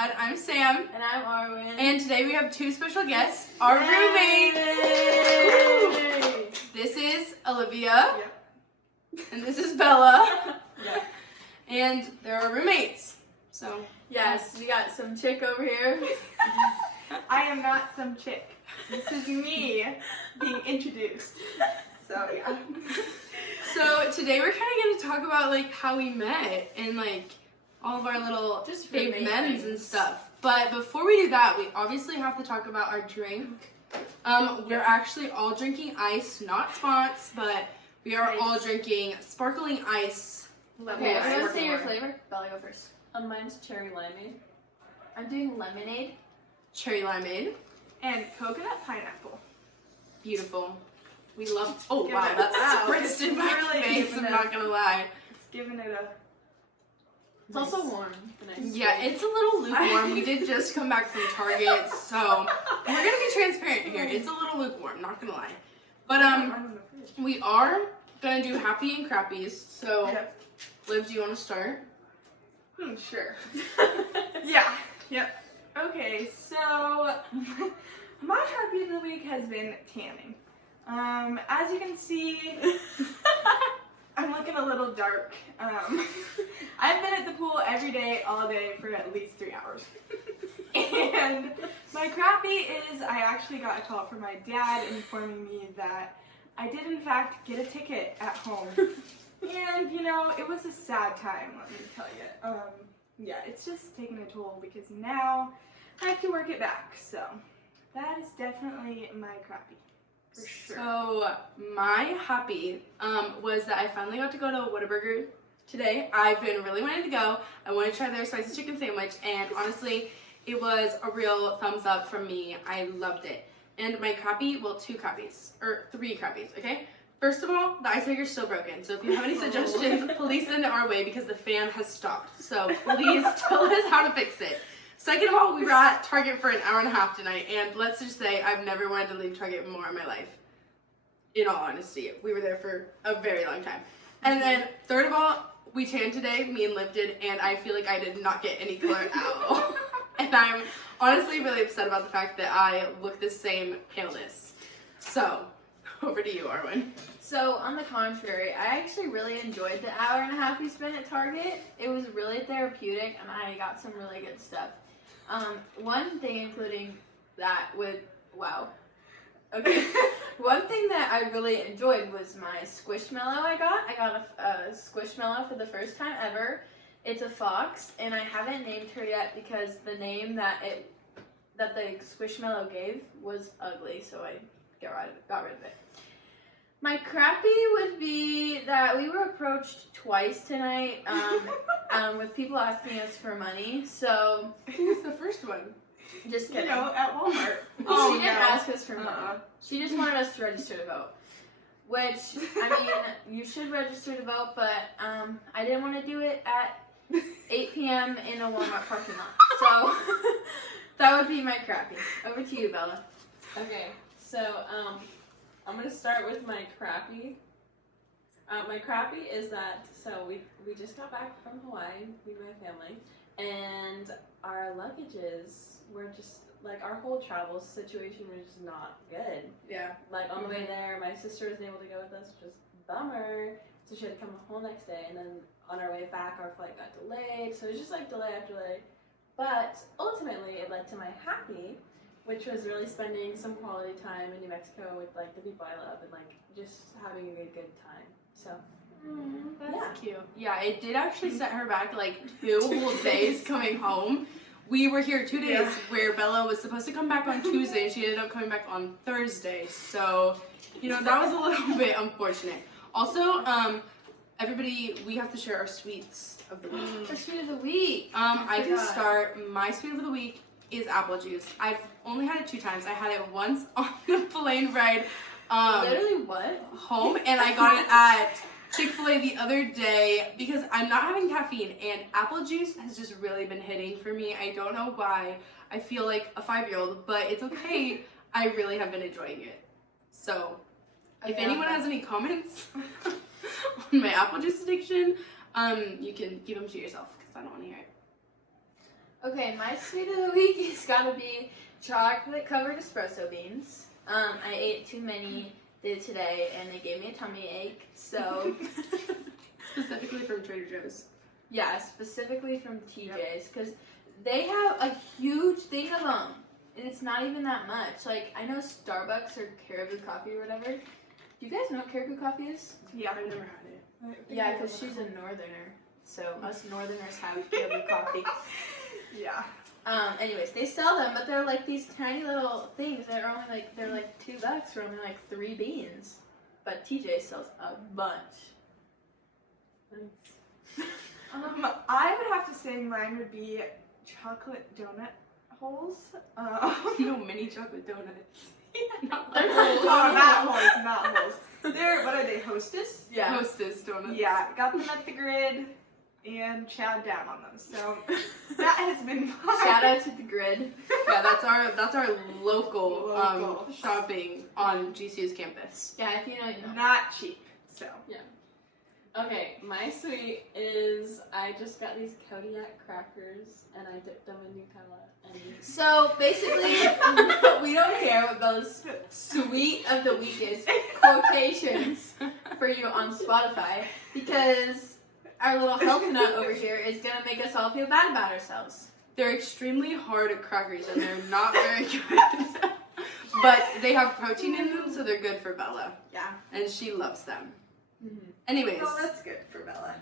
Pod. I'm Sam. And I'm Arwen. And today we have two special guests, our roommates. This is Olivia. Yep. And this is Bella. Yep. And they're our roommates. So, yes, we got some chick over here. I am not some chick. This is me being introduced. So, yeah. So today we're kind of going to talk about like how we met and like all of our little Just fake roommate memes things. and stuff. But before we do that, we obviously have to talk about our drink. We're actually all drinking ice, not Spons, but we are all drinking sparkling ice. Okay, Yeah, everyone sparkling say your water. flavor. Bella, go first. Mine's cherry limeade. I'm doing lemonade. Cherry limeade. And coconut pineapple. Beautiful. We love. Oh Give wow, it- that wow, spritzed in it's my really face. giving I'm it- not gonna lie. It's giving it a... It's also warm. Nice. Yeah, it's a little lukewarm. We did just come back from Target, so we're gonna be transparent here. It's a little lukewarm, not gonna lie. But we are gonna do happy and crappies. So, Yep. Liv, do you want to start? Sure. Yeah. Yep. Okay, so my happy of the week has been tanning. As you can see, I'm looking a little dark. I've been at the pool every day, all day, for at least 3 hours. And my crappy is I actually got a call from my dad informing me that I did in fact get a ticket at home. And, you know, it was a sad time, let me tell you. Yeah, it's just taking a toll because now I have to work it back. So that is definitely my crappy. For sure. So my happy was that I finally got to go to Whataburger today. I've been really wanting to go. I want to try their spicy chicken sandwich, and honestly, it was a real thumbs up from me. I loved it. And my crappy, well, 2 crappies, or 3 crappies, okay? First of all, the ice maker's still broken, so if you have any suggestions, please send it our way because the fan has stopped. So please tell us how to fix it. Second of all, we were at Target for an hour and a half tonight, and let's just say I've never wanted to leave Target more in my life. In all honesty, we were there for a very long time. And then third of all, we tanned today, me and Liv did, and I feel like I did not get any color at all. And I'm honestly really upset about the fact that I look the same paleness. So, over to you, Arwen. So, on the contrary, I actually really enjoyed the hour and a half we spent at Target. It was really therapeutic, and I got some really good stuff. One thing including that would, wow. Okay. One thing that I really enjoyed was my Squishmallow I got. I got a Squishmallow for the first time ever. It's a fox, and I haven't named her yet because the name that the Squishmallow gave was ugly, so I got rid of it. My crappy would be that we were approached twice tonight with people asking us for money. So Who's the first one? just You kidding. know, at Walmart. She didn't ask us for money. Uh-uh. She just wanted us to register to vote. Which, I mean, you should register to vote, but I didn't want to do it at 8 p.m. in a Walmart parking lot. So that would be my crappy. Over to you, Bella. Okay, so I'm gonna start with my crappy. My crappy is that we just got back from Hawaii, me and my family, and our luggages were just like our whole travel situation was just not good. Yeah. Like on the way there, my sister wasn't able to go with us, which was a bummer. So she had to come home next day, and then on our way back, our flight got delayed. So it was just like delay after delay. But ultimately, it led to my happy, which was really spending some quality time in New Mexico with like the people I love and like just having a good time. So That's cute. Yeah, it did actually set her back like 2 whole days coming home. We were here 2 days where Bella was supposed to come back on Tuesday, and she ended up coming back on Thursday. So, you know, that was a little bit unfortunate. Also, everybody, we have to share our sweets of the week. Our sweet of the week. I can start. My sweet of the week is apple juice. I've only had it 2 times. I had it once on the plane ride Literally what? home, and I got it at Chick-fil-A the other day because I'm not having caffeine, and apple juice has just really been hitting for me. I don't know why. I feel like a 5-year-old, but it's okay. I really have been enjoying it. So, if anyone has any comments on my apple juice addiction, you can keep them to yourself because I don't want to hear it. Okay, my sweet of the week has got to be chocolate covered espresso beans. I ate too many today, and they gave me a tummy ache. So Specifically from Trader Joe's. yeah, specifically from TJ's, because they have a huge thing of them, and it's not even that much. Like, I know Starbucks or Caribou Coffee or whatever. Do you guys know what Caribou Coffee is? Yeah. I've never had it. Yeah, because she's a northerner, so us northerners have Caribou Coffee. Yeah. Anyways, they sell them, but they're like these tiny little things that are only like, they're like $2 for only like 3 beans. But TJ sells a bunch. I would have to say mine would be chocolate donut holes. No, mini chocolate donuts. Not They're holes. Oh, not holes, not holes. They're, what are they, Hostess? Yeah. Hostess donuts. Yeah, got them at the grid and chowed down on them. So that has been fun. Shout out to the grid. Yeah, that's our local, Local. shopping on GCU's campus. Yeah, if you know, you know. Not cheap. So Okay, my sweet is I just got these Kodiak crackers and I dipped them in Nutella. And So basically, we don't care what Bella's sweet of the week is. Quotations for you on Spotify, because our little health nut over here is gonna make us all feel bad about ourselves. They're extremely hard crackers and they're not very good. But they have protein in them, so they're good for Bella. Yeah. And she loves them. Mm-hmm. Anyways, well, that's good for Bella.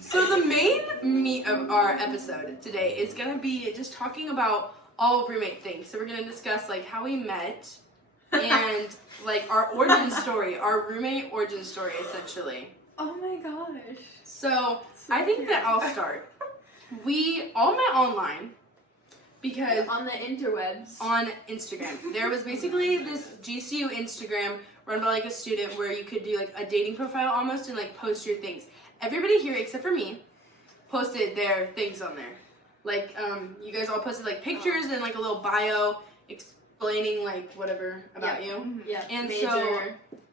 so the main meat of our episode today is gonna be just talking about all roommate things. So we're gonna discuss like how we met and like our origin story, our roommate origin story essentially. Oh my gosh. So I think that I'll start. We all met online because On the interwebs. on Instagram. There was basically this GCU Instagram run by like a student where you could do like a dating profile almost and like post your things. Everybody here except for me posted their things on there. Like you guys all posted like pictures and like a little bio explaining like whatever about you. Yeah. And major, so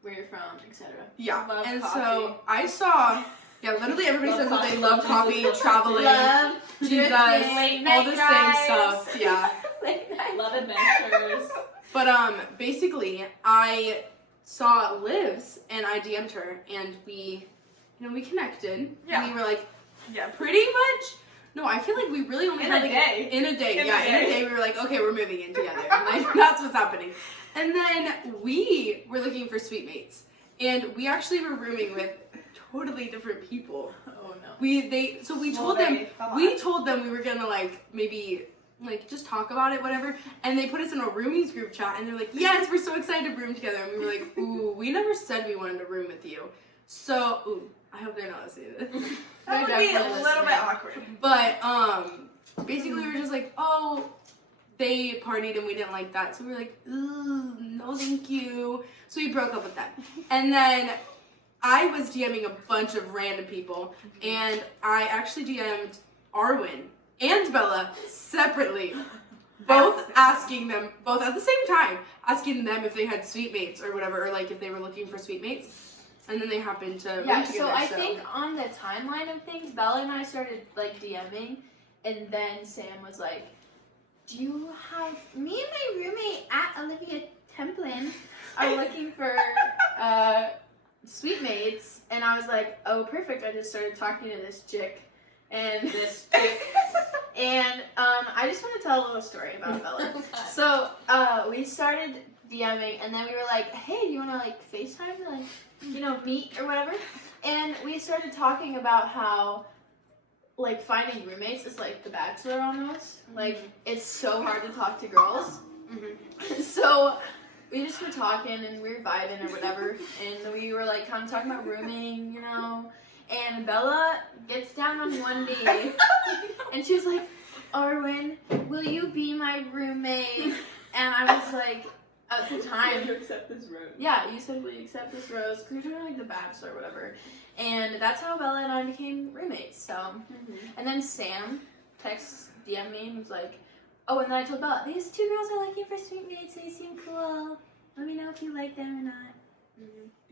where you're from, etc. yeah. Love And coffee. so I saw literally everybody Love says that they coffee. love coffee, traveling, Love Jesus, drifting, late all night the drives. same stuff. Yeah. Late night. love adventures. But basically I saw Liv's and I DM'd her and we connected. Yeah. We were like Yeah. pretty much. No, I feel like we really only In had a like day. in a day. In a Yeah, in a day. day we were like, okay, we're moving in together. And like that's what's happening. And then we were looking for suite mates. And we actually were rooming with totally different people. Oh no. We told them we were gonna like maybe like just talk about it, whatever. And they put us in a Roomies group chat and they're like, yes, we're so excited to room together. And we were like, ooh, we never said we wanted to room with you. So I hope they're not listening to this. That would be a definitely little bit listening. awkward. But basically we were just like, oh, they partied and we didn't like that. So we were like, ooh, no thank you. So we broke up with them. And then I was DMing a bunch of random people, and I actually DM'd Arwen and Bella separately, both asking them, both at the same time, asking them if they had suite mates or whatever, or like if they were looking for suite mates. And then they happened to room Yeah, together. so I think on the timeline of things, Bella and I started like DMing, and then Sam was like, do you have, me and my roommate at Olivia Templin are looking for suite mates, and I was like, oh perfect, I just started talking to this chick, and and I just want to tell a little story about Bella. So we started DMing, and then we were like, hey, do you want to like FaceTime to like, meet or whatever? And we started talking about how like finding roommates is like The Bachelor almost. Like it's so hard to talk to girls. Mhm. So we just were talking and we were vibing or whatever, and we were like kind of talking about rooming, And Bella gets down on one knee, and she was like, Arwen, will you be my roommate? And I was like, at the time, You accept this rose. yeah, you said will you accept this rose? Because we were talking like The Bachelor or whatever. And that's how Bella and I became roommates. So, and then Sam DM me and was like, oh, and then I told Bella, these 2 girls are looking for suite mates. They seem cool. Let me know if you like them or not.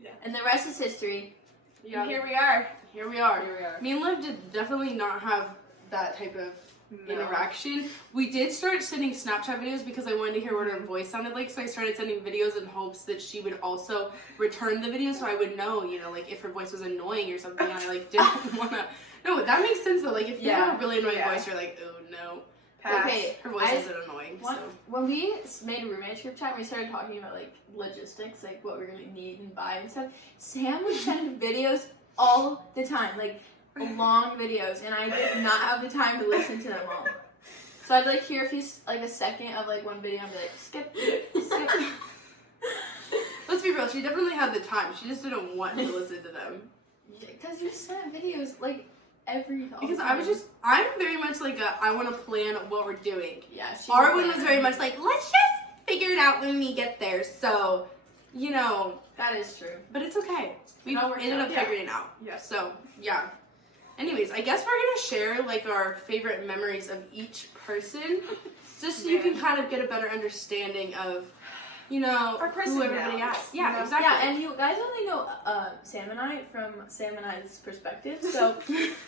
Yeah. And the rest is history. Yeah, Here we are. here we are. Here we are. Me and Liv did definitely not have that type of No. interaction. We did start sending Snapchat videos because I wanted to hear what her voice sounded like, so I started sending videos in hopes that she would also return the video so I would know, you know, like if her voice was annoying or something. I like didn't want to. No, that makes sense though. Like if you have a really annoying voice, you're like, oh no. Pass. Okay, Her voice isn't annoying. So. When we made roommates group chat, we started talking about like logistics, like what we're gonna need and buy and stuff. Sam would send videos all the time, like long videos, and I did not have the time to listen to them all. So I'd like hear a second of like one video and be like, skip. Let's be real, she definitely had the time. She just didn't want to listen to them. Because you sent videos like Because I'm very much like I want to plan what we're doing. Yeah, Arwen was very much like, let's just figure it out when we get there. So, you know. That is true. But it's okay. We all worked ended out. up figuring it out. Yeah. So, yeah. Anyways, I guess we're going to share like our favorite memories of each person. Just so you can kind of get a better understanding of, you know, who everybody is. Yeah, exactly. Yeah, and you guys only know Sam and I from Sam and I's perspective, so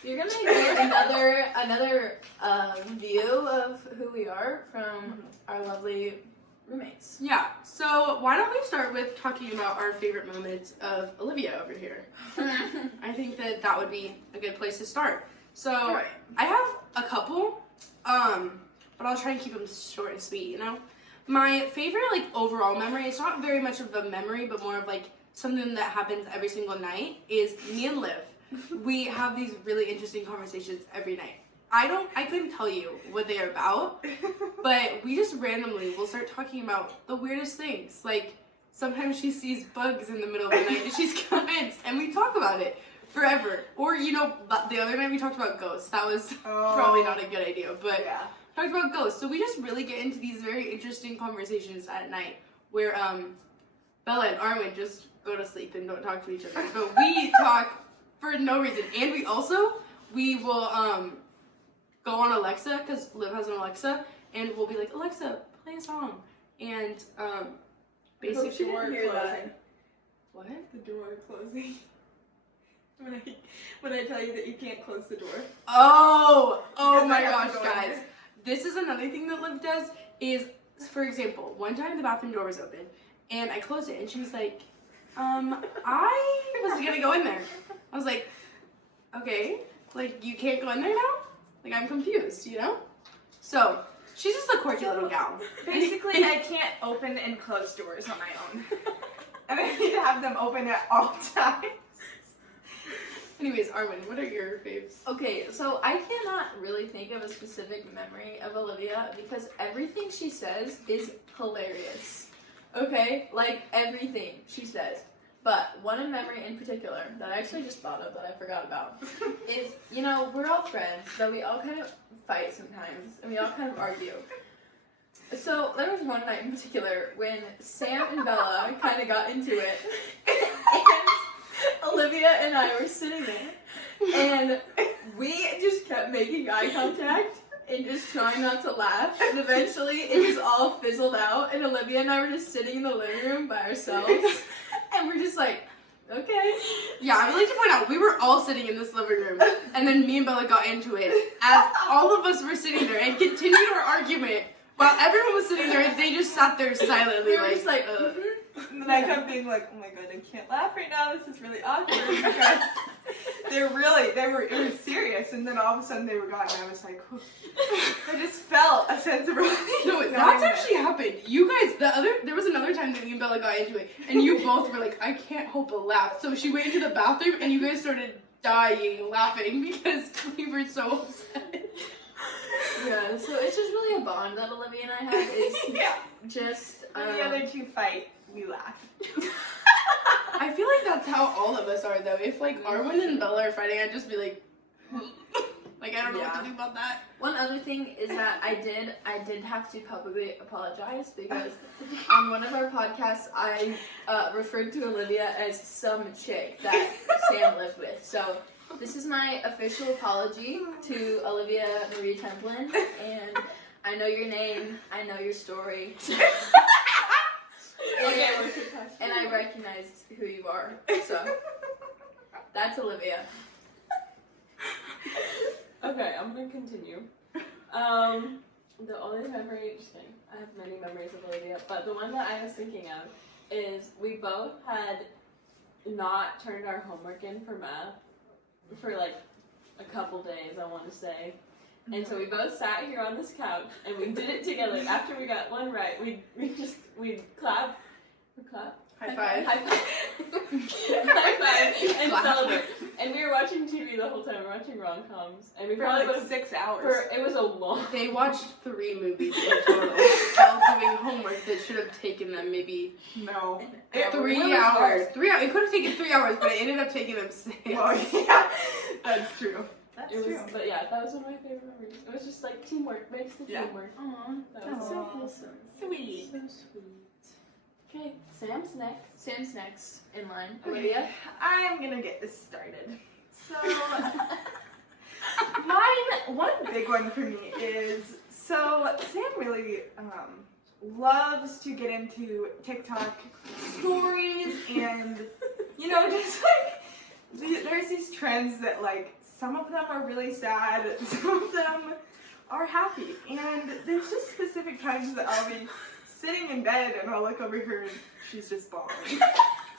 you're gonna get another view of who we are from our lovely roommates. Yeah, so why don't we start with talking about our favorite moments of Olivia over here? I think that would be a good place to start. So Right. I have a couple, but I'll try and keep them short and sweet, you know? My favorite, like, overall memory, it's not very much of a memory, but more of, like, something that happens every single night, is me and Liv. We have these really interesting conversations every night. I couldn't tell you what they are about, but we just randomly will start talking about the weirdest things. Like, sometimes she sees bugs in the middle of the night and she's convinced, and we talk about it forever. Or, you know, the other night we talked about ghosts. That was probably not a good idea, but talked about ghosts. So we just really get into these very interesting conversations at night where Bella and Arwen just go to sleep and don't talk to each other. But we talk for no reason. And we will go on Alexa, because Liv has an Alexa, and we'll be like, Alexa, play a song. And basically she didn't hear that. What? The door closing. When I tell you that you can't close the door. Oh Because my I have gosh, to go in guys. there. This is another thing that Liv does is, for example, one time the bathroom door was open and I closed it and she was like, I was gonna go in there. I was like, okay, like you can't go in there now? Like I'm confused, you know? So, she's just a quirky little gal. Basically, I can't open and close doors on my own. And I need to have them open at all times. Anyways, Arwen, what are your faves? Okay, so I cannot really think of a specific memory of Olivia because everything she says is hilarious. Okay? Like, everything she says. But one memory in particular that I actually just thought of that I forgot about is, you know, we're all friends, but we all kind of fight sometimes, and we all kind of argue. So there was one night in particular when Sam and Bella kind of got into it, and Olivia and I were sitting there, and we just kept making eye contact and just trying not to laugh, and eventually it just all fizzled out, and Olivia and I were just sitting in the living room by ourselves, and we're just like, okay. Yeah, I would like to point out, we were all sitting in this living room, and then me and Bella got into it, as all of us were sitting there, and continued our argument, while everyone was sitting there, and they just sat there silently, We were just like, And then I kept being like, oh my god, I can't laugh right now, this is really awkward, because it was serious, and then all of a sudden they were gone, and I was like, I just felt a sense of relief. No, that's actually happened. You guys, there was another time that me and Bella got into it, and you both were like, I can't help but laugh. So she went into the bathroom, and you guys started dying laughing because we were so upset. yeah, so it's just really a bond that Olivia and I have is just, When the other two fight, we laugh. I feel like that's how all of us are, though. If, like, Arwen and Bella are fighting, I'd just be like, like, I don't know what to do about that. One other thing is that I did have to publicly apologize because on one of our podcasts I referred to Olivia as some chick that Sam lived with. So this is my official apology to Olivia Marie Templin, and I know your name, I know your story. And I recognize who you are. So that's Olivia. Okay, I'm gonna continue. The only memory, just kidding, I have many memories of Olivia, but the one that I was thinking of is we both had not turned our homework in for math for like a couple days, I want to say. And so we both sat here on this couch and we did it together. After we got one right, we'd clap. High five. High five. High five and celebrate. And we were watching TV the whole time. We were watching rom-coms. And we For probably like would 6 hours. it was a long. They watched 3 movies in total while doing homework that should have taken them maybe No. 3 hours. 3 hours. It could have taken 3 hours, but it ended up taking them 6. Oh, yeah. That's true. That's It was, true. but yeah, that was one of my favorite memories. It was just like teamwork makes the Yeah. teamwork. Aw, That that's was so Aw. wholesome. Sweet. so sweet. Okay, Sam's next. Sam's next in line. Okay, Olivia? I'm gonna get this started. So, one big one for me is, so Sam really loves to get into TikTok stories and, you know, just like, there's these trends that like, some of them are really sad, some of them are happy, and there's just specific times that I'll be sitting in bed and I'll look over her and she's just bawling.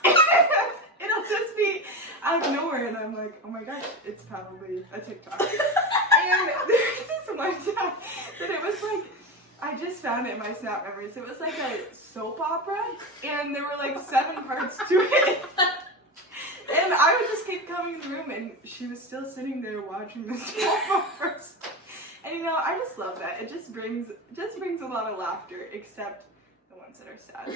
It'll just be out of nowhere and I'm like, oh my god, it's probably a TikTok. And there's this one time that it was like, I just found it in my Snap memories. It was like a soap opera and there were like 7 parts to it. And I would just keep coming in the room and she was still sitting there watching the soap opera. And you know, I just love that. It just brings a lot of laughter, except the ones that are sad.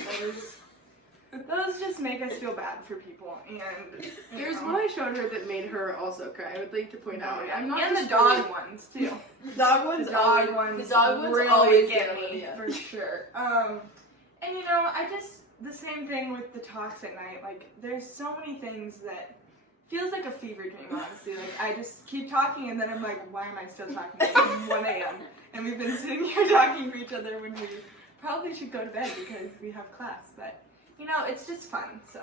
Those just make us feel bad for people. And There's one I showed her that made her also cry. I would like to point out. I'm not and just the dog really- ones too. The dog ones. The dog ones. the dog ones really always get get me Olivia. for sure. And you know, the same thing with the talks at night. Like, there's so many things that feels like a fever dream, honestly. Like, I just keep talking and then I'm like, why am I still talking at 1 a.m.? And we've been sitting here talking to each other when we probably should go to bed because we have class. But, you know, it's just fun, so.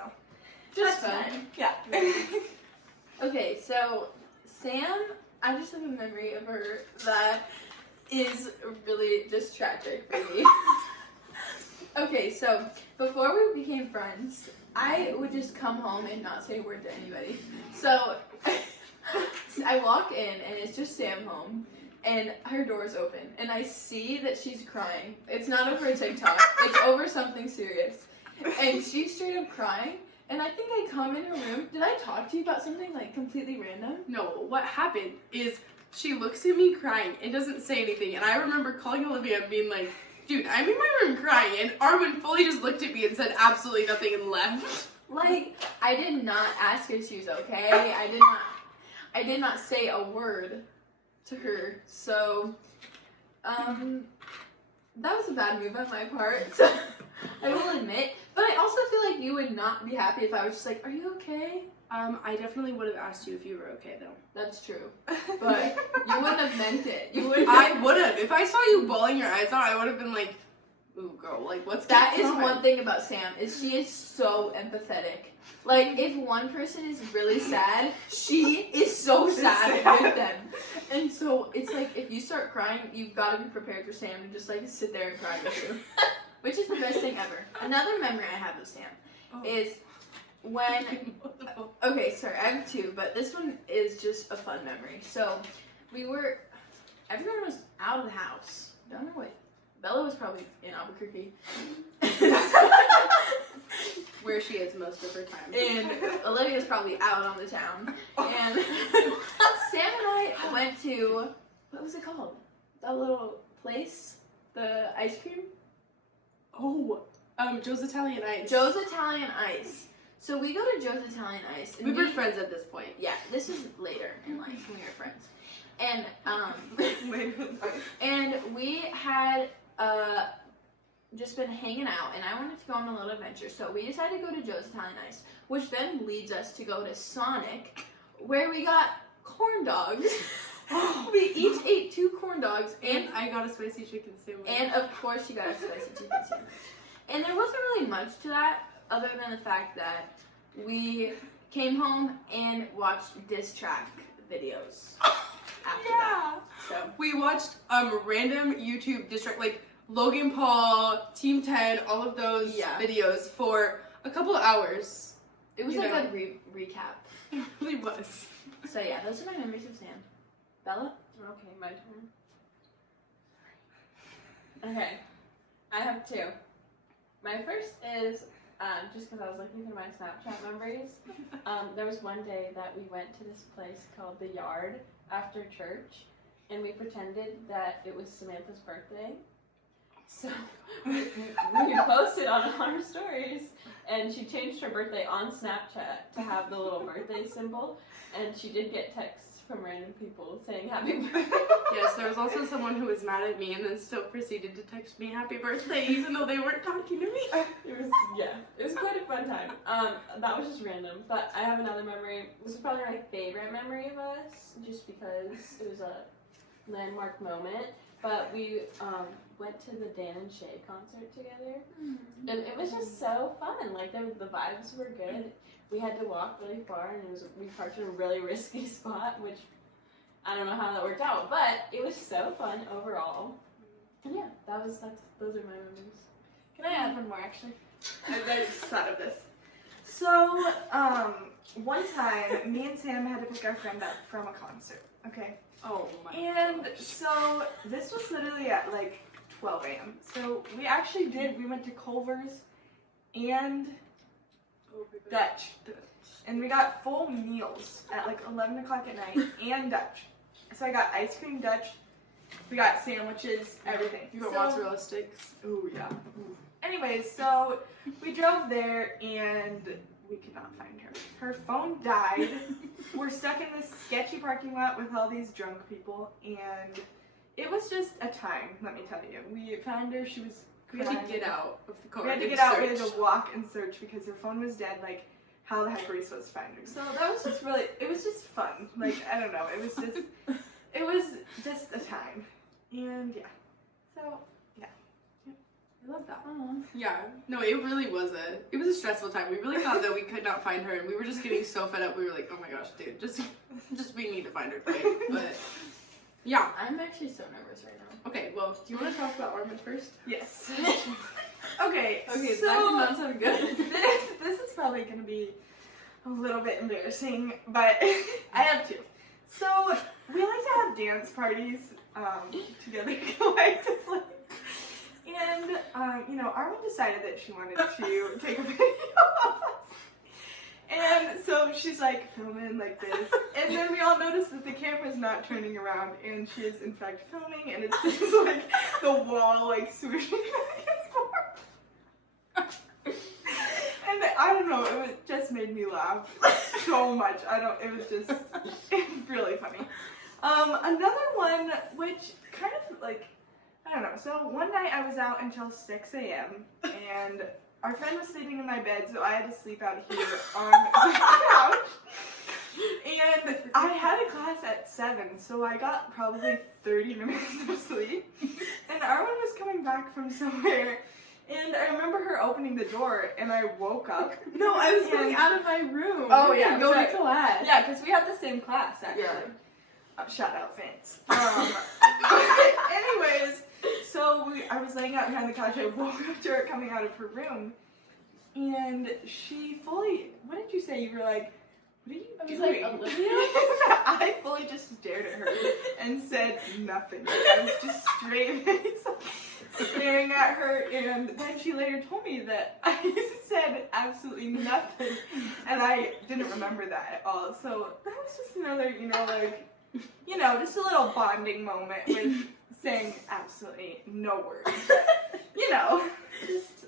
Just That's fun. Yeah. Okay, so Sam, I just have a memory of her that is really just tragic for me. Okay, so before we became friends, I would just come home and not say a word to anybody. So I walk in and it's just Sam home and her door's open and I see that she's crying. It's not over a TikTok, it's over something serious. And she's straight up crying. And I think I come in her room. Did I talk to you about something like completely random? No, what happened is she looks at me crying and doesn't say anything. And I remember calling Olivia and being like, dude, I'm in my room crying. And Arwen fully just looked at me and said absolutely nothing and left. Like, I did not ask her if she was okay. I did not say a word to her. So, that was a bad move on my part. So, I will admit. But I also feel like you would not be happy if I was just like, are you okay? I definitely would have asked you if you were okay though. That's true. But you wouldn't have meant it. You wouldn't. I would have. If I saw you bawling your eyes out, I would have been like, ooh, girl, like, what's That is going on? one thing about Sam, is she is so empathetic. Like, if one person is really sad, she is so sad with them. And so, it's like, if you start crying, you've got to be prepared for Sam to just, like, sit there and cry with you. Which is the best thing ever. Another memory I have of Sam is when... Okay, sorry, I have 2, but this one is just a fun memory. So, everyone was out of the house. Don't know what... Bella was probably in Albuquerque. Where she is most of her time. And Olivia's probably out on the town. And Sam and I went to, what was it called? That little place? The ice cream? Oh, Joe's Italian Ice. Joe's Italian Ice. So we go to Joe's Italian Ice. And We were friends at this point. Yeah, this is later in life when we were friends. And, and we had, just been hanging out, and I wanted to go on a little adventure, so we decided to go to Joe's Italian Ice, which then leads us to go to Sonic, where we got corn dogs. We each ate 2 corn dogs, And I got a spicy chicken sandwich. and of course she got a spicy chicken sandwich. And there wasn't really much to that, other than the fact that we came home and watched diss track videos after that. So We watched random YouTube district like Logan Paul, Team 10, all of those Yeah. videos for a couple of hours. it was You a know. good recap. It really was. So yeah, those are my memories of Sam. Bella? Okay, my turn. Okay, I have two. My first is just because I was looking through my Snapchat memories. There was one day that we went to this place called The Yard after church, and we pretended that it was Samantha's birthday. So we posted on our stories, and she changed her birthday on Snapchat to have the little birthday symbol, and she did get texts from random people saying happy birthday. Yes, there was also someone who was mad at me and then still proceeded to text me happy birthday even though they weren't talking to me. It was quite a fun time. That was just random. But I have another memory. This is probably my favorite memory of us, just because it was a landmark moment. But we went to the Dan and Shay concert together, and it was just so fun. Like the vibes were good. We had to walk really far, and we parked in a really risky spot, which I don't know how that worked out, but it was so fun overall. And yeah, those are my memories. Can I add one more, actually? I just thought of this. So, one time, me and Sam had to pick our friend up from a concert, okay? Oh my And gosh. so, this was literally at like 12 a.m. So, we went to Culver's and Oh my gosh. Dutch. And we got full meals at like 11 o'clock at night and Dutch. So I got ice cream Dutch, we got sandwiches, everything. You got So- mozzarella sticks? Oh yeah. Anyways, so we drove there and we could not find her. Her phone died. We're stuck in this sketchy parking lot with all these drunk people, and it was just a time, let me tell you. We found her, she was We had to crying. get out of the car. We had to and get out, we had search. to walk and search because her phone was dead. Like, how the heck were we supposed to find her? So that was just really, it was just fun. Like, I don't know, it was just a time. And yeah, so yeah. I love that. Yeah, no, it really was it was a stressful time. We really thought that we could not find her, and we were just getting so fed up. We were like, oh my gosh, dude, just we need to find her quick. But yeah, I'm actually so nervous right now. okay. Well, do you want to talk about Armin first? Yes. Okay, Okay, so that did not sound good. this is probably going to be a little bit embarrassing, but I have two. So, we like to have dance parties together collectively. And, Armin decided that she wanted to take a video of us. And so she's like filming like this. And then we all notice that the camera's not turning around, and she is in fact filming, and it's just like the wall like swooshing back and forth. And I don't know, it just made me laugh so much. It was just really funny. Another one, which kind of like, I don't know. So one night I was out until 6 a.m. and our friend was sleeping in my bed, so I had to sleep out here on the couch. And I had a class at 7, so I got probably 30 minutes of sleep. And Arwen was coming back from somewhere. And I remember her opening the door, and I woke up. No, I was going And- out of my room. Oh, yeah, go sorry. to class. Yeah, because we had the same class, actually. Yeah. Shout out, Vince. Anyways, so I was laying out behind the couch. I woke up to her coming out of her room, and she fully. What did you say? You were like, "What are you I was doing?" like, Olivia? I fully just stared at her and said nothing. Like, I was just straight face staring at her, and then she later told me that I said absolutely nothing, and I didn't remember that at all. So that was just another, just a little bonding moment with saying absolutely no words. But, just,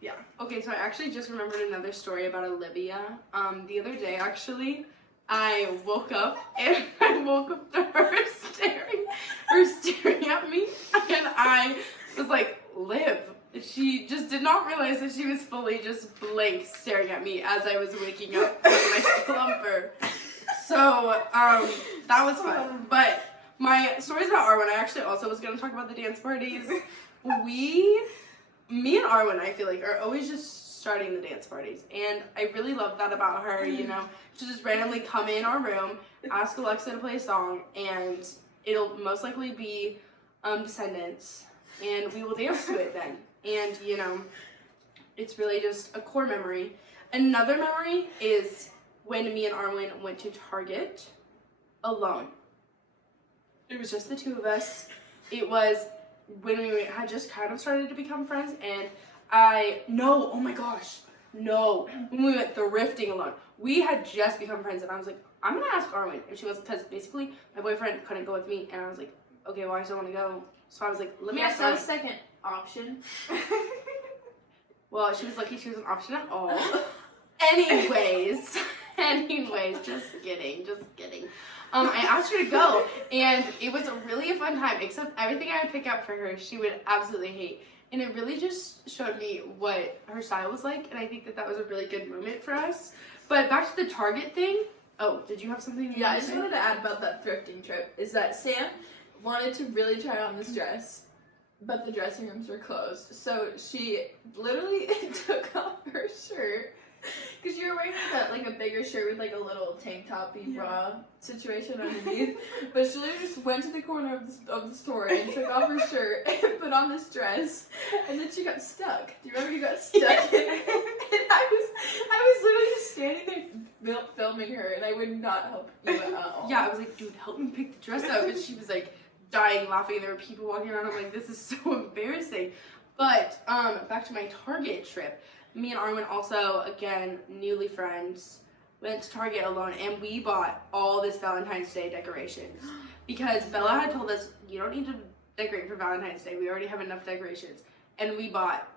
yeah. Okay, so I actually just remembered another story about Olivia. The other day, actually, I woke up and I woke up to her staring at me, and I was like, Liv. She just did not realize that she was fully just blank staring at me as I was waking up from my slumber. So, that was fun. But my stories about Arwen, I actually also was going to talk about the dance parties. Me and Arwen, I feel like, are always just starting the dance parties. And I really love that about her, She'll just randomly come in our room, ask Alexa to play a song, and it'll most likely be Descendants, and we will dance to it then. And, you know, it's really just a core memory. Another memory is when me and Arwen went to Target alone. It was just the two of us. It was when we had just kind of started to become friends, and oh my gosh, no. When we went thrifting alone. We had just become friends, and I was like, I'm gonna ask Arwen if she was, because basically my boyfriend couldn't go with me, and I was like, okay, well, I still want to go. So I was like, let me ask so Arwen. second option. Well, she was lucky she was an option at all. Anyways, just kidding. I asked her to go, and it was really a fun time, except everything I would pick out for her, she would absolutely hate. And it really just showed me what her style was like, and I think that was a really good moment for us. But back to the Target thing. Oh, did you have something? Yeah, I just wanted to add about that thrifting trip, is that Sam wanted to really try on this dress, but the dressing rooms were closed. So she literally took off her shirt, because you were wearing like a bigger shirt with like a little tank toppy bra situation underneath. But she literally just went to the corner of the store and took off her shirt and put on this dress, and then she got stuck. Do you remember you got stuck? And I was literally just standing there filming her, and I would not help you at all. Yeah, I was like, dude, help me pick the dress up, and she was like dying laughing. There were people walking around. I'm like, this is so embarrassing. But back to my Target trip. Me and Arwen also, again, newly friends, went to Target alone, and we bought all this Valentine's Day decorations. Because Bella had told us, you don't need to decorate for Valentine's Day. We already have enough decorations. And we bought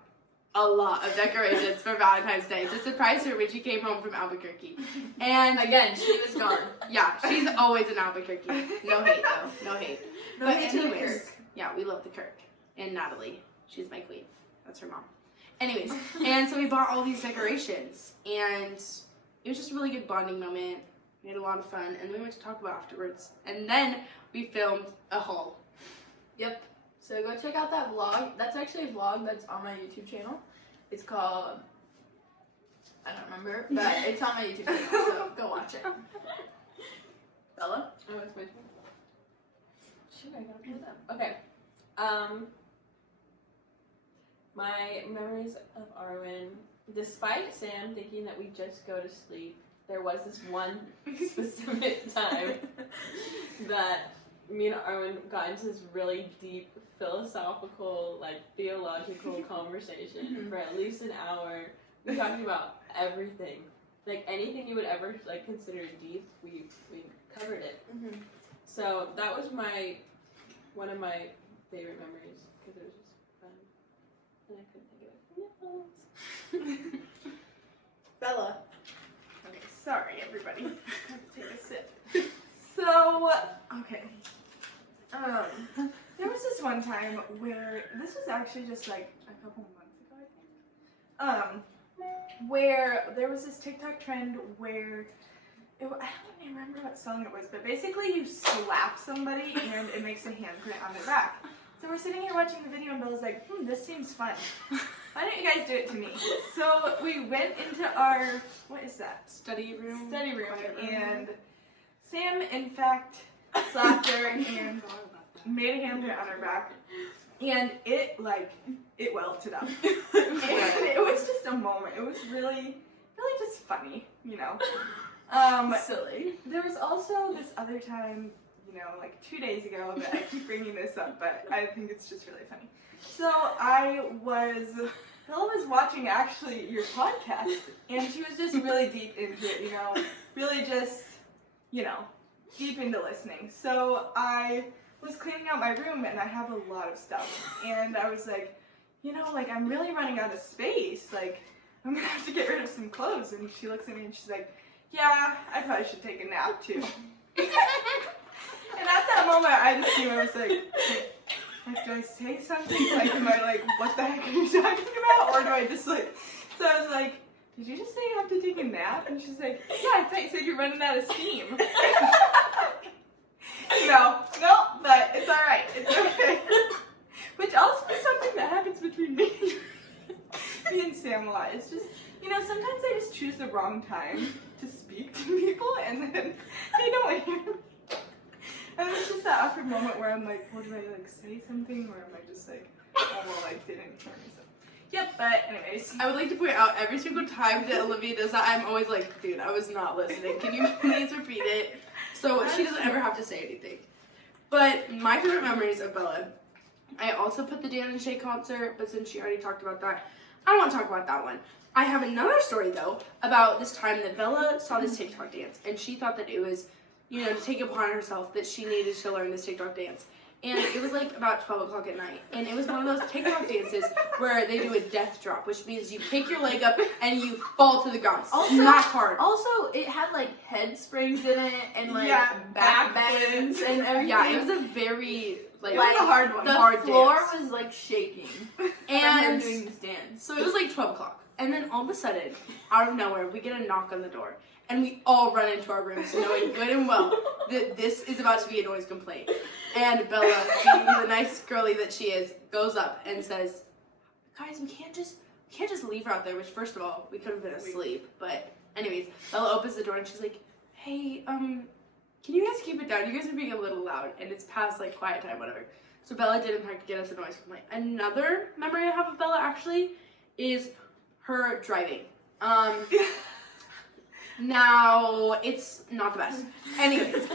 a lot of decorations for Valentine's Day to surprise her when she came home from Albuquerque. And Again, she was gone. yeah, she's always in Albuquerque. No hate, though. No hate. No But hate to the anyways, Kirk. yeah, we love the Kirk. And Natalie. She's my queen. That's her mom. Anyways, and so we bought all these decorations, and it was just a really good bonding moment. We had a lot of fun, and we went to Taco Bell afterwards. And then we filmed a haul. Yep. So go check out that vlog. That's actually a vlog that's on my YouTube channel. It's called, I don't remember, but it's on my YouTube channel, so go watch it. Bella? Oh, it's my turn. Shoot, I gotta pull it up. Okay. My memories of Arwen, despite Sam thinking that we just go to sleep, there was this one specific time that me and Arwen got into this really deep philosophical, like theological conversation for at least an hour. We talked about everything, like anything you would ever like consider deep. We covered it. Mm-hmm. So that was one of my favorite memories because it was just fun, and I couldn't think of it. Bella. Okay, sorry everybody. Take a sip. So, okay. There was this one time where, this was actually just like a couple months ago, I think, where there was this TikTok trend where, I don't even remember what song it was, but basically you slap somebody and it makes a handprint on their back. So we're sitting here watching the video and Bella's like, this seems fun. Why don't you guys do it to me? So we went into our, what is that? Study room. Study room, and Sam, in fact, slapped her and made a handprint on her back, and it welted up. And it was just a moment. It was really just funny, you know. Silly. There was also this other time, you know, like 2 days ago, that I keep bringing this up, but I think it's just really funny. So Bella was watching actually your podcast, and she was just really deep into it, you know, really just, you know, deep into listening. So I was cleaning out my room, and I have a lot of stuff, and I was like, you know, like, I'm really running out of space, like, I'm gonna have to get rid of some clothes. And she looks at me and she's like, yeah, I probably should take a nap too. And at that moment, I just knew, I was like, do I say something? Like, am I like, what the heck are you talking about? Or do I just like, so I was like, did you just say you have to take a nap? And she's like, yeah, I thought you said you're running out of steam. No, but it's alright, it's okay. Which also is something that happens between me and Sam a lot. It's just, you know, sometimes I just choose the wrong time to speak to people, and then they don't hear me. And it's just that awkward moment where I'm like, well, do I like say something or am I just like, oh well, I didn't hear me. So. Yep, but anyways. I would like to point out every single time that Olivia does that, I'm always like, dude, I was not listening. Can you please repeat it? So she doesn't ever have to say anything. But my favorite memories of Bella, I also put the Dan and Shay concert, but since she already talked about that, I don't want to talk about that one. I have another story though about this time that Bella saw this TikTok dance and she thought that it was, you know, to take it upon herself that she needed to learn this TikTok dance. And it was like about 12 o'clock at night. And it was one of those TikTok dances where they do a death drop, which means you pick your leg up and you fall to the ground. Also, not hard. Also, it had like head springs in it and like back bends and everything. Yeah, it was a very it was a hard one. The hard floor dance. was like shaking. And doing this dance. so it was like 12 o'clock. And then all of a sudden, out of nowhere, we get a knock on the door. And we all run into our rooms knowing good and well that this is about to be a noise complaint. And Bella, being the nice girly that she is, goes up and says, guys, we can't just leave her out there, which first of all, we could have been asleep. But anyways, Bella opens the door and she's like, hey, can you guys keep it down? You guys are being a little loud and it's past like quiet time, whatever. So Bella did in fact get us a noise complaint. Another memory I have of Bella actually is her driving. Now, it's not the best. Anyways,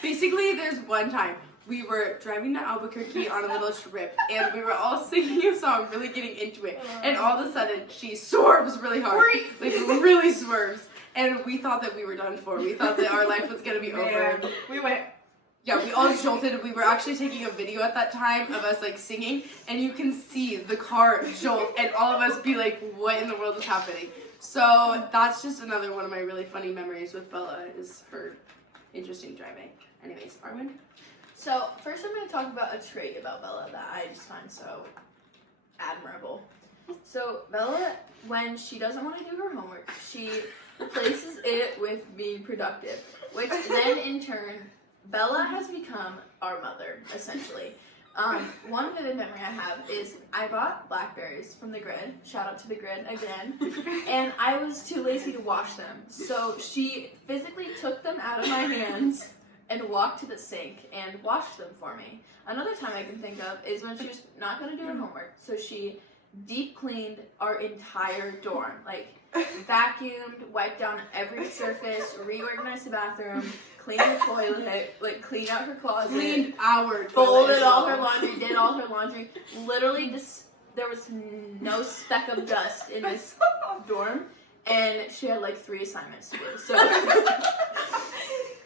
basically, there's one time we were driving to Albuquerque on a little trip, and we were all singing a song, really getting into it, and all of a sudden, she swerves really hard. Like, really swerves. And we thought that we were done for. We thought that our life was going to be over. We went. Yeah, we all jolted. We were actually taking a video at that time of us, like, singing, and you can see the car jolt, and all of us be like, what in the world is happening? So that's just another one of my really funny memories with Bella is her interesting driving. Anyways, Armin? So, first I'm going to talk about a trait about Bella that I just find so admirable. So, Bella, when she doesn't want to do her homework, she replaces it with being productive, which then in turn, Bella has become our mother, essentially. One vivid memory I have is I bought blackberries from the Grid. Shout out to the Grid again. And I was too lazy to wash them. So she physically took them out of my hands and walked to the sink and washed them for me. Another time I can think of is when she was not going to do her homework. So she deep cleaned our entire dorm. Like vacuumed, wiped down every surface, reorganized the bathroom, cleaned the toilet, like cleaned out her closet, Cleaned our toilet. folded all her laundry, did all her laundry. Literally, just there was no speck of dust in this dorm, and she had like 3 assignments to do. So,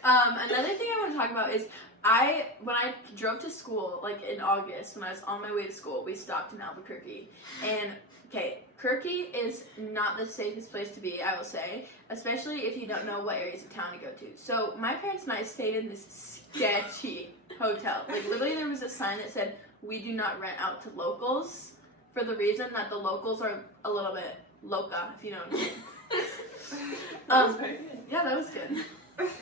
another thing I want to talk about is when I drove to school, like in August, when I was on my way to school, we stopped in Albuquerque, and okay, Kirky is not the safest place to be, I will say, especially if you don't know what areas of town to go to. So my parents and I stayed in this sketchy hotel. Like literally there was a sign that said, we do not rent out to locals, for the reason that the locals are a little bit loca, if you know what I mean. Yeah, that was good.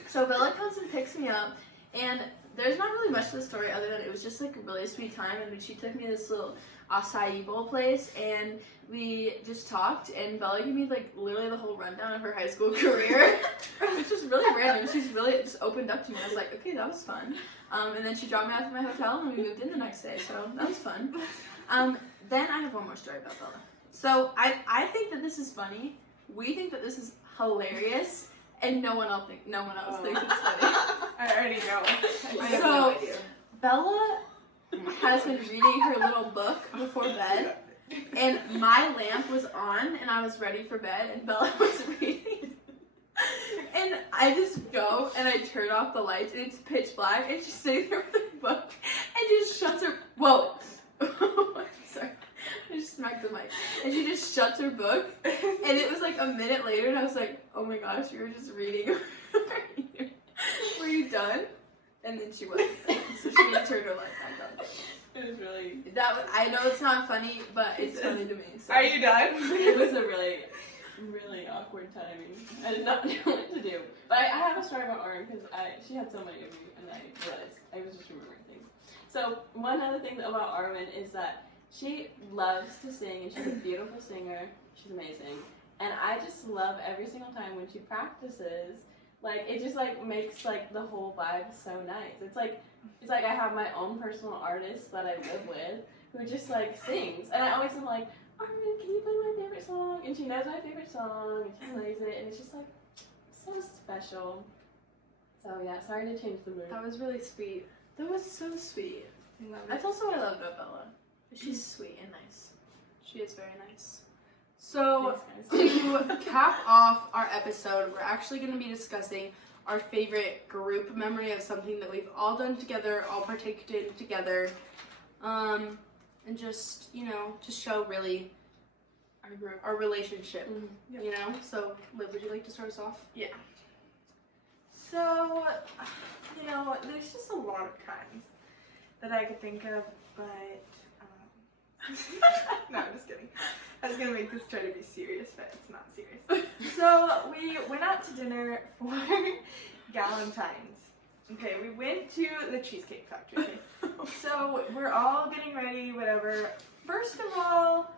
So Bella comes and picks me up, and there's not really much to the story other than it was just like a really sweet time, and she took me to this little acai bowl place, and we just talked, and Bella gave me like literally the whole rundown of her high school career, which was really random. She's really just opened up to me. I was like, okay, that was fun. And then she dropped me off at my hotel, and we moved in the next day, so that was fun. Then I have one more story about Bella. So I think that this is funny. We think that this is hilarious, and no one else thinks it's funny. I already know. I have So- no idea. Bella has been reading her little book before bed, and my lamp was on, and I was ready for bed, and Bella was reading. And I just go, and I turn off the lights, and it's pitch black, and she's sitting there with her book, and just shuts her, whoa, sorry, I just smacked the mic, and she just shuts her book, and it was like a minute later, and I was like, oh my gosh, you were just reading. Were you done? And then she wasn't. So she didn't turn her light back on. It was really. I know it's not funny, but it's funny to me. So. Are you done? It was a really, really awkward timing. I did not know what to do. But I have a story about Autumn because she had so many of me, and I realized I was just remembering things. So one other thing about Armin is that she loves to sing, and she's a beautiful singer. She's amazing, and I just love every single time when she practices Like, it just, like, makes, like, the whole vibe so nice. It's like I have my own personal artist that I live with who just, like, sings. And I always am like, Armin, can you play my favorite song? And she knows my favorite song, and she plays it, and it's just, like, so special. So, yeah, sorry to change the mood. That was really sweet. That was so sweet. I love it. That's also what I love about Bella. She's sweet and nice. She is very nice. So, Thanks, guys. to cap off our episode, we're actually going to be discussing our favorite group memory of something that we've all done together, all partaken in together, and just, you know, to show really our relationship, Yep. you know? So, Liv, would you like to start us off? Yeah. So, you know, there's just a lot of times that I could think of, but, no, I'm just kidding. I was gonna make this try to be serious, but it's not serious. So, we went out to dinner for Galentine's. Okay, we went to the Cheesecake Factory. So, we're all getting ready, whatever. First of all,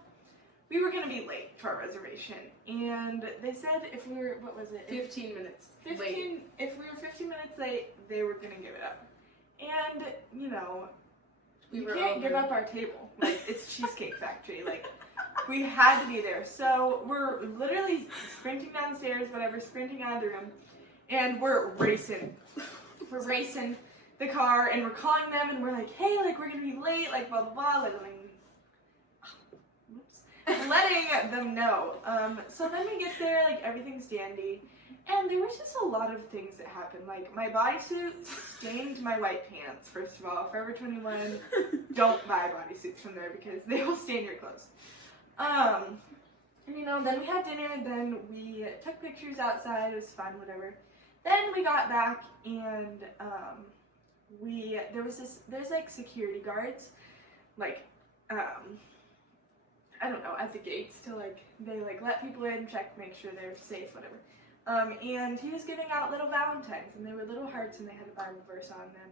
we were gonna be late to our reservation, and they said if we were, what was it? 15 minutes 15, late. if we were 15 minutes late, they were gonna give it up. And, you know, We you were can't over. give up our table. Like, it's Cheesecake Factory. Like, we had to be there. So we're literally sprinting downstairs, whatever, sprinting out of the room, and we're racing. We're racing the car, and we're calling them, and we're like, hey, like, we're gonna be late, like, blah, blah, blah, like, letting them know. So then we get there, like, everything's dandy, and there was just a lot of things that happened. Like, my bodysuit stained my white pants, first of all. Forever 21, don't buy bodysuits from there because they will stain your clothes. And, you know, then we had dinner, then we took pictures outside, it was fun, whatever. Then we got back, and, there's, like, security guards, like, I don't know, at the gates to, like, they, like, let people in, check, make sure they're safe, whatever. And he was giving out little valentines, and they were little hearts, and they had a Bible verse on them.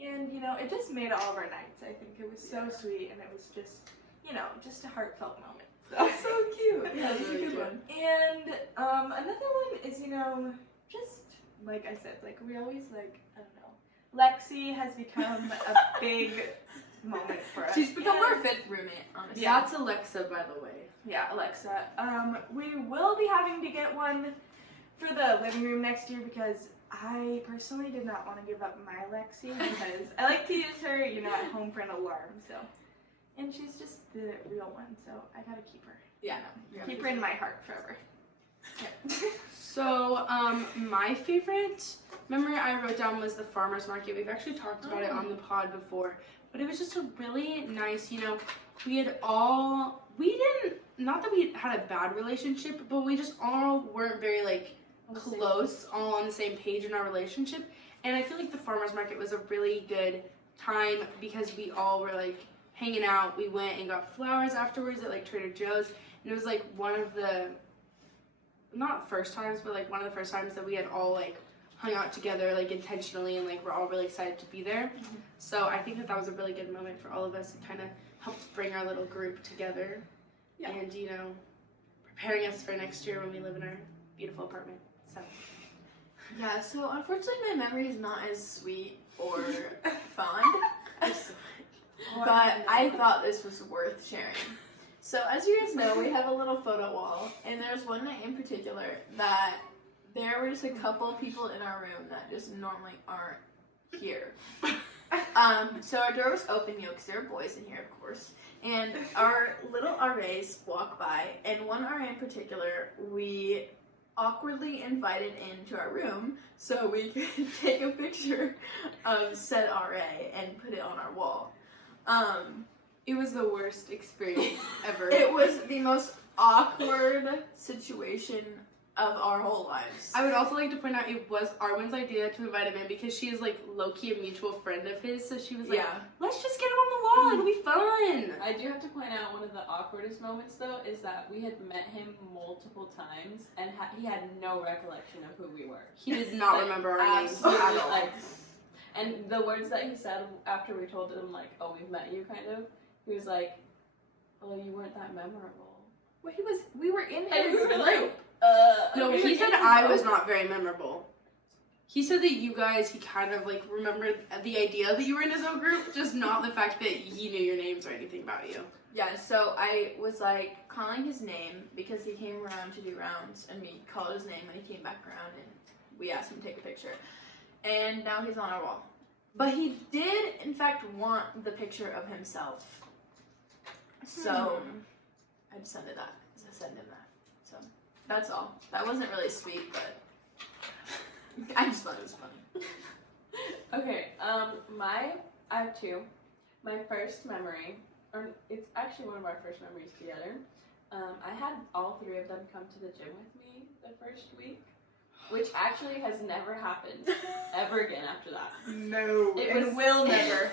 And, you know, it just made all of our nights. I think it was so sweet, and it was just, you know, just a heartfelt moment. That's so cute. Yeah, That's a really good cute. one. And, another one is, you know, just, like I said, like, we always, like, I don't know, Lexi has become a big moment for us. She's become And- our fifth roommate, honestly. Yeah. That's Alexa, by the way. Yeah, Alexa. We will be having to get one for the living room next year because I personally did not want to give up my Lexi because I like to use her, you know, at home for an alarm, so. And she's just the real one, so I gotta keep her. Yeah. Keep her in my heart forever. So, my favorite memory I wrote down was the farmer's market. We've actually talked about it on the pod before, but it was just a really nice, you know, not that we had a bad relationship, but we just all weren't very, like, close, all on the same page in our relationship. And I feel like the farmer's market was a really good time because we all were, like, hanging out. We went and got flowers afterwards at, like, Trader Joe's, and it was, like, one of the, not first times, but, like, one of the first times that we had all, like, hung out together, like, intentionally, and, like, we're all really excited to be there. Mm-hmm. So I think that was a really good moment for all of us. It kind of helped bring our little group together. Yeah. And, you know, preparing us for next year when we live in our beautiful apartment. So, Yeah, so unfortunately my memory is not as sweet or fond, but I thought this was worth sharing. So as you guys know, we have a little photo wall, and there's one night in particular that there were just a couple of people in our room that just normally aren't here. So our door was open, you know, because there were boys in here, of course. And our little RAs walk by, and one RA in particular, we awkwardly invited into our room so we could take a picture of said RA and put it on our wall. it was the worst experience ever. It was the most awkward situation of our whole lives. I would also like to point out it was Arwen's idea to invite him in because she is, like, low-key a mutual friend of his, so she was like, Yeah. let's just get him on the wall, it'll be fun. I do have to point out one of the awkwardest moments, though, is that we had met him multiple times, and he had no recollection of who we were. He did not Like, remember our names absolutely, at all. like, and the words that he said after we told him, like, oh, we've met you, kind of, he was like, oh, you weren't that memorable. Well, we were in And his we were group. like, No, okay, he like, said it I was over. not very memorable. he said that he kind of like remembered the idea that you were in his own group, just not the fact that he knew your names or anything about you. Yeah, so I was like calling his name because he came around to do rounds, and we called his name when he came back around, and we asked him to take a picture. And now he's on our wall. But he did, in fact, want the picture of himself. So I just sent him that. So that's all. That wasn't really sweet, but I just thought it was funny. Okay, I have two. My first memory, or it's actually one of our first memories together. I had all three of them come to the gym with me the first week, which actually has never happened ever again after that. No, It will never.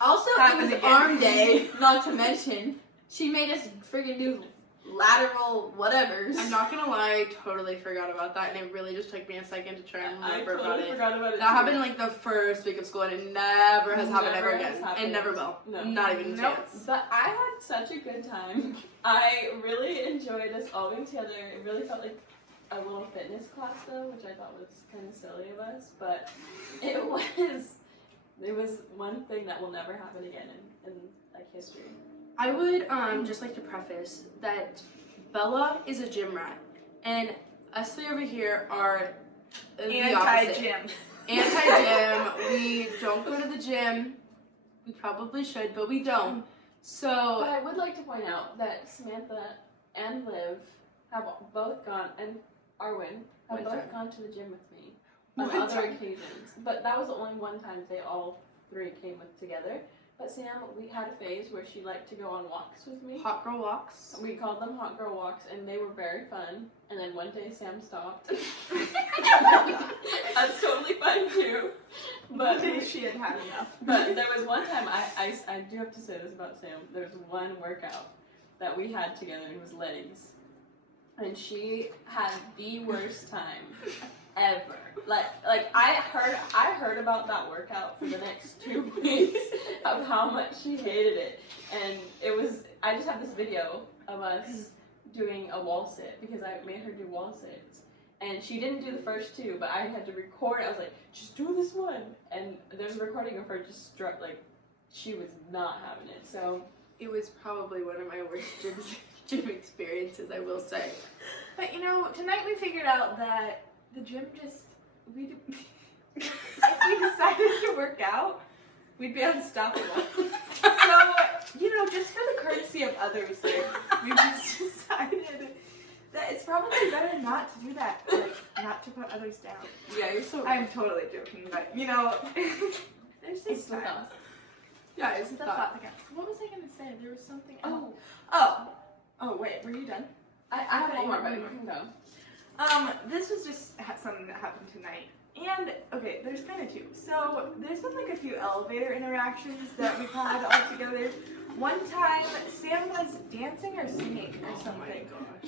Also, Happen it was again. arm day, not to mention. She made us freaking do lateral whatevers. I'm not gonna lie, I totally forgot about that, and it really just took me a second to try and remember about it. forgot about it. That happened like the first week of school, and it never has happened ever Never has again. happened. It never will. No. Not even a Nope. chance. But I had such a good time. I really enjoyed us all being together. It really felt like a little fitness class though, which I thought was kind of silly of us, but it was one thing that will never happen again in like history. I would just like to preface that Bella is a gym rat, and us three over here are the opposite. Anti-gym. Anti-gym. We don't go to the gym. We probably should, but we don't. But So I would like to point out that Samantha and Liv have both gone, and Arwen have One both time. gone to the gym with me on One other time. occasions. But that was the only one time they all three came with together. But Sam, we had a phase where she liked to go on walks with me. hot girl walks. We called them hot girl walks, and they were very fun. And then one day Sam stopped. That's totally fine too. But she had had enough. But there was one time, I do have to say this about Sam. There was one workout that we had together, it was legs. And she had the worst time ever. Like I heard about that workout for the next 2 weeks of how much she hated it. And I just have this video of us doing a wall sit because I made her do wall sits. And she didn't do the first two, but I had to record. I was like, just do this one. And there's a recording of her just struck, like, she was not having it. So It was probably one of my worst gym experiences, I will say. But you know, tonight we figured out that the gym just if we decided to work out, we'd be unstoppable. So, you know, just for the courtesy of others, like, we just decided that it's probably better not to do that, like, not to put others down. Yeah, you're so I'm totally joking, but you know, there's this time. Yeah, it's The thought. thought that counts. What was I gonna say? There was something else. oh, Oh, wait, were you done? I have one more, but you can go. This was just something that happened tonight. And, okay, there's kind of two. So, there's been like a few elevator interactions that we've had all together. One time, Sam was dancing or singing or something.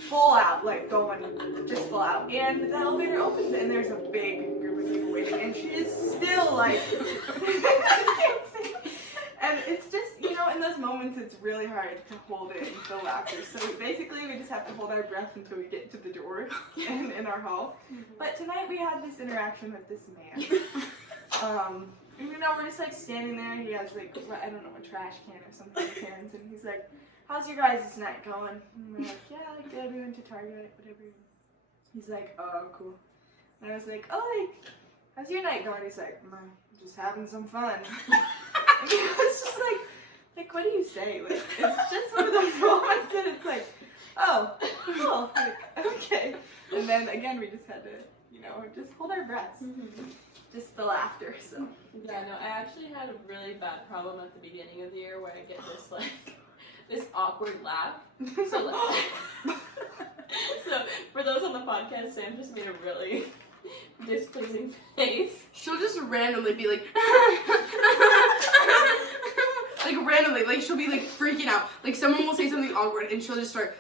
Full out, like going, just full out. And the elevator opens and there's a big group of people waiting. And she is still like dancing. And it's just, you know, in those moments, it's really hard to hold it and the laughter. So basically, we just have to hold our breath until we get to the door in our hall. But tonight, we had this interaction with this man. You know, we're just like standing there. He has like, I don't know, a trash can or something in his hands. And he's like, how's your guys' night going? And we're like, yeah, like good. We went to Target, whatever. He's like, oh, cool. And I was like, oh, like, how's your night going? He's like, just having some fun. And I was just like, what do you say? Like, it's just one of those moments that it's like, oh, cool. Like, okay. And then again, we just had to, you know, just hold our breaths. Just the laughter, so. Yeah, no, I actually had a really bad problem at the beginning of the year where I get this, like, this awkward laugh. So, like, so for those on the podcast, Sam just made a really displeasing face. She'll just randomly be like, like randomly, like she'll be like freaking out. Like someone will say something awkward and she'll just start,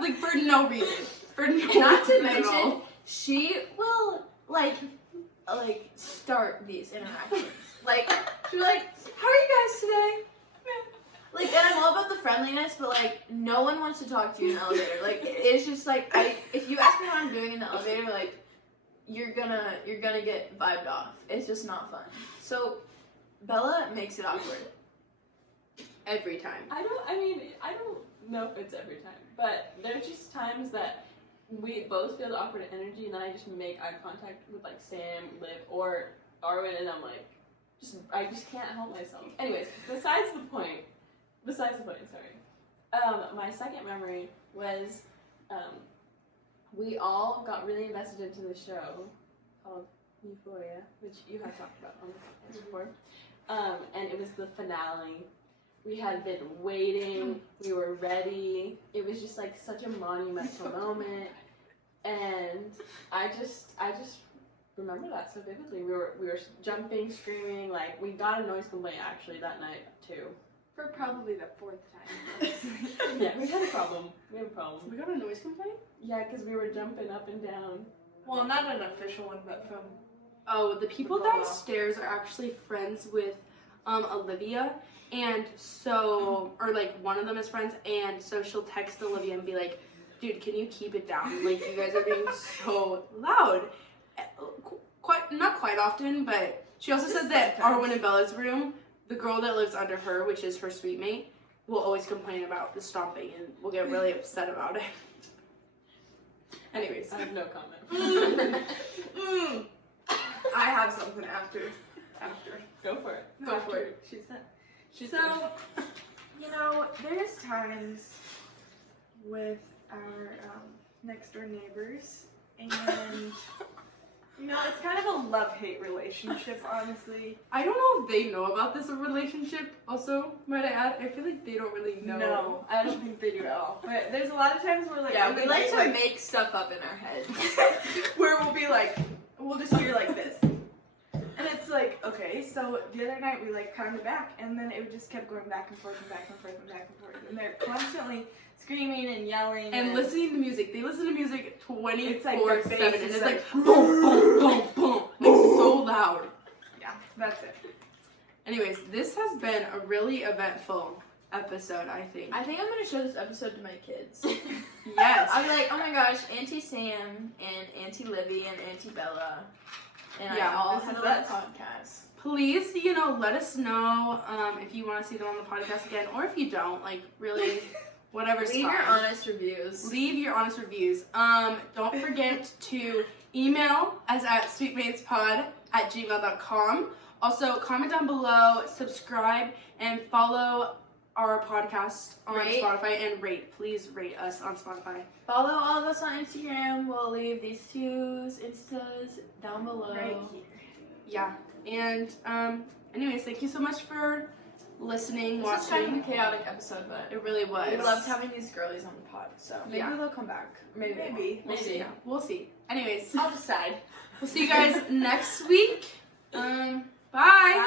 like for no reason. For no Not to reason at mention, all. she will like start these interactions. Like she'll be like, "How are you guys today?" Like, and I'm all about the friendliness, but like, no one wants to talk to you in the elevator. Like, it's just like, if you ask me how I'm doing in the elevator, like, you're gonna get vibed off. It's just not fun. So Bella makes it awkward. Every time. I don't know if it's every time, but there's just times that we both feel the awkward energy, and then I just make eye contact with like Sam, Liv, or Arwen, and I'm like, I just can't help myself. Anyways, besides the point, sorry. My second memory was, we all got really invested into the show called Euphoria, which you have talked about on the podcast before. And it was the finale. We had been waiting, we were ready. It was just like such a monumental moment. And I just remember that so vividly. We were jumping, screaming, like we got a noise complaint actually that night too. For probably the 4th time. Yeah, we had a problem. We We got a noise complaint? Yeah, because we were jumping up and down. Well, not an official one, but from. Oh, the people Blah, blah. downstairs are actually friends with Olivia, and so, or like one of them is friends, and so she'll text Olivia and be like, dude, can you keep it down? Like, you guys are being so loud. Not quite often, but she also said that Arwen and Bella's room, the girl that lives under her, which is her suite mate, will always complain about the stomping and will get really upset about it. Anyways. I have no comment. I have something after. Go for it. Go for it. She said. So, there's times with our next door neighbors, and it's kind of a love-hate relationship, honestly. I don't know if they know about this relationship, also, might I add. I feel like they don't really know. No, I don't think they do at all. But there's a lot of times where, like, Yeah, we like to make stuff up in our heads. where we'll be like, we'll just hear like this. And it's like, okay, so the other night we like pounded back, and then it just kept going back and forth and back and forth and back and forth. And they're constantly screaming and yelling. And listening to music. They listen to music 24/7. It's like their bass and is it's like, like boom, boom, boom, boom. Like so loud. Yeah, that's it. Anyways, this has been a really eventful episode, I think. I think I'm gonna show this episode to my kids. Yes. I'll be like, oh my gosh, Auntie Sam and Auntie Livy and Auntie Bella, and Yeah, I all this had is a little us. podcast. Please, let us know if you want to see them on the podcast again, or if you don't, like, really, whatever's Leave fine. your honest reviews. Leave your honest reviews. Don't forget to email us at sweetmatespod@gmail.com. Also, comment down below, subscribe, and follow our podcast on Rate. Spotify, and rate. Please rate us on Spotify. Follow all of us on Instagram. We'll leave these two's Instas down below. Right here. Yeah. And anyways, thank you so much for listening, This is kind of watching. a chaotic episode, but It really was. we loved having these girlies on the pod, so maybe Yeah. they'll come back. Maybe. they won't. Maybe. We'll see. We'll see. Anyways, I'll decide. we'll see you guys next week. Bye. Bye.